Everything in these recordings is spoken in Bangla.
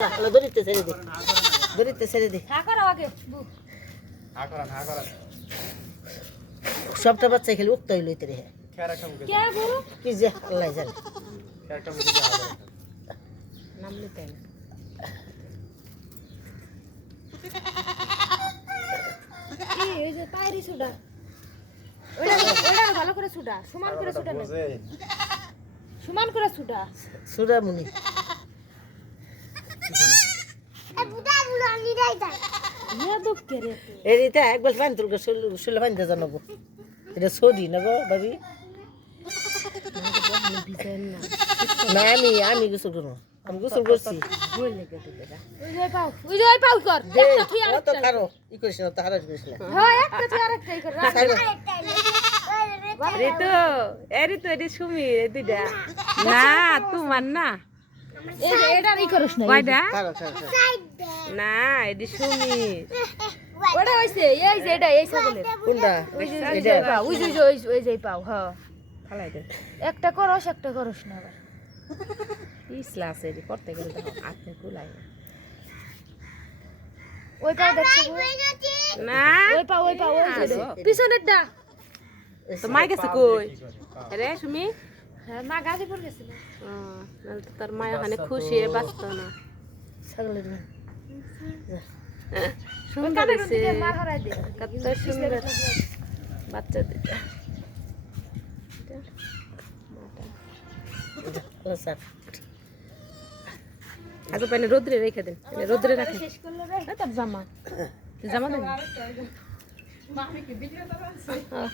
আলো দড়িতে ছেড়ে দে দড়িতে ছেড়ে দে হা করো আগে বু। হা করান হা করান সবটা বাচ্চা খেলে উক্ত হইল ইতরে হ্যাঁ খেয়ার একটা মুখে কে গরু কি যে আল্লাহ জানে খেয়ার একটা মুখে দিয়ে হাজার নাম নিতে না কি এই যে পায়রি সুডা ওইটা ওইটা ভালো করে সুডা সমান করে সুডা না বোঝে সমান করে সুডা সুরামুনি ইয়া এটা একবার পানি তুলকে শুলে পানি দিয়ে জানাব এটা সরি না গো ভাবি। না আমি আমি গোসল করব। আমি গোসল করছি। হ্যাঁ না তোমার না। এটা ই করিস না না এটি সুমির ওটা হইছে এই যে এটা এই ছাগলের। কোনটা? ওই যে ওই যে পাও ওই যে ওই যে ওই যে- পাও হ্যাঁ। ফালাই দে। একটা করস একটা করস না আবার। ইসলা আছে এটি করতে গেলে দেখো আপনি কুলাই না। ওই পাও দেখছ না। ওই পাও ওই পাও ওই যে আরও। পিছনের ডা তো মাই গেছে কই? রে সুমি? হ্যাঁ মা গাজীপুর গেছিল। নাহলে মায়ের ওখানে খুশি বাঁচত না। ছাগলের না। সুন্দর কত সুন্দর। বাচ্চা দুইটা আল্লাহ স্যার রোদ্রে রেখে দেন। রোদ্রে রাখেন। শেষ করলে রে। এই তোর জামা। জামা দেন। হ্যাঁ।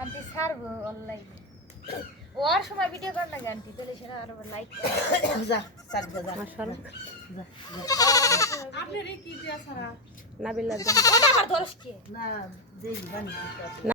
আন্টি ছাড়বো অনলাইন ওর সময় ভিডিও কর লাগে আন্টি তাহলে সেটা আরও লাইক যা স্যার যা যা আমার সর যা না বিল্লা যা ওটা আবার ধরস কে না দেই বানি